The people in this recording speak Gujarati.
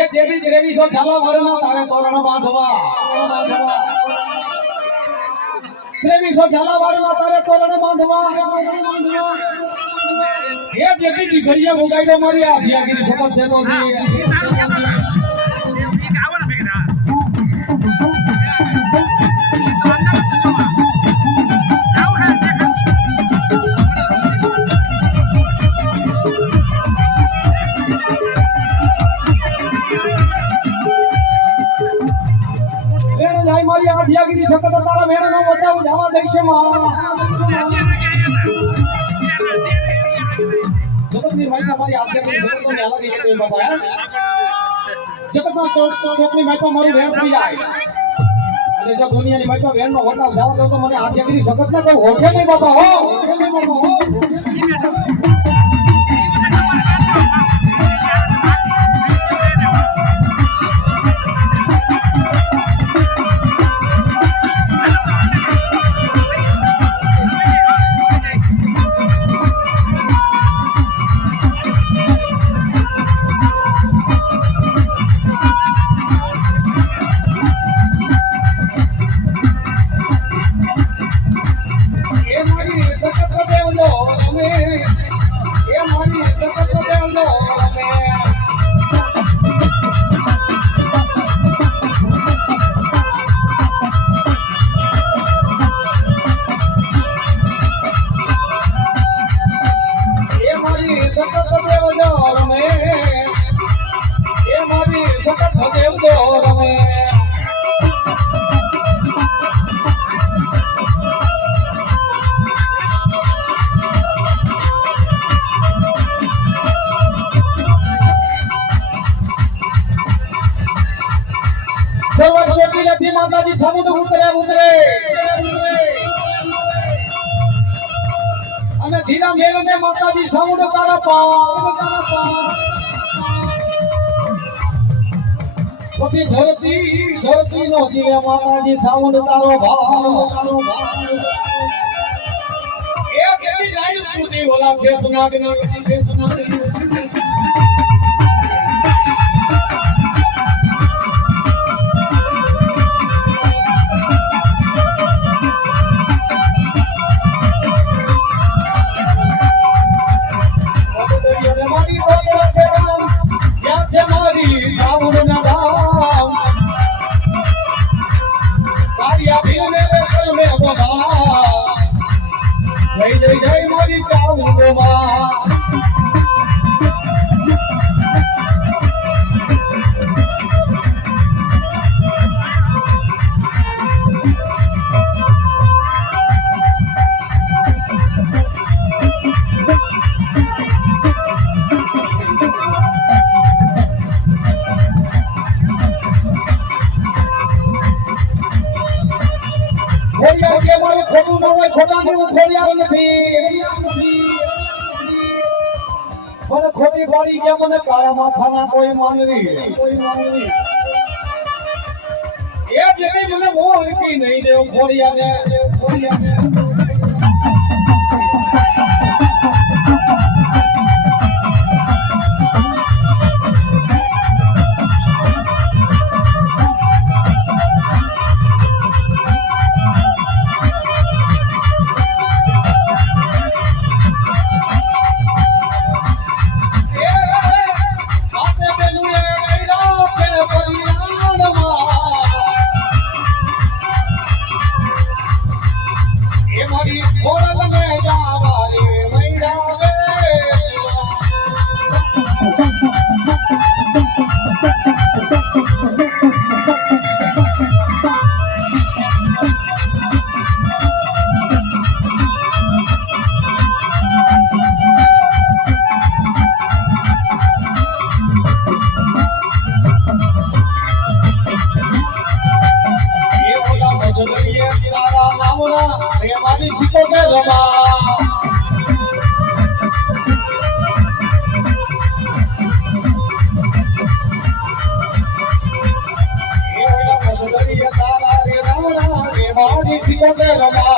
એ જેવી જ રેવી છો, ચાલો વરમાં તારે તોરણ બાંધવા. ચાલો વરમાં તારે તોરણ બાંધવા. એ જેવી દીકરીએ ભોગાડ્યો મારી આધ્યાગીરી સતત છે તો જગતની માઈપા મારી આધ્યાત્મિક જગત તો ન્યાલા દી કહેતો જગતમાં ચોક ચોકની માઈપા મારું વેણ પડી જાય. અને જો દુનિયાની માઈપા વેણનો વટાવ જવા દો તો મને આધ્યાત્મિક જગત ને કોઈ ઓળખે નહીં બાપા હો ઓળખે નહીં બાપા, હો. નથી માતાજી સમુદ્ર ઉતરે ઉતરે અને ધીરા મેળને માતાજી સમુદ્ર તારા પાર પછી ધરતી ધરતી નો જીવે માતાજી, સાઉન્ડ તારો ભાવ. એ કેવી લાઈન તૂટી, ઓલા શેષનાગ નાગ સદગરીઓને જય ખોડિયાર કે મારું ખોટું ન હોય ખોટાનું નથી. મને ખોટી પાડી કે મને કાળા માથાના કોઈ માનવી? એ જેની મને મોહ લીધી નહીં દેવ ખોડિયાને ખોડિયાને. એ મારી સિકોતેર રમા સિકોતેર રમા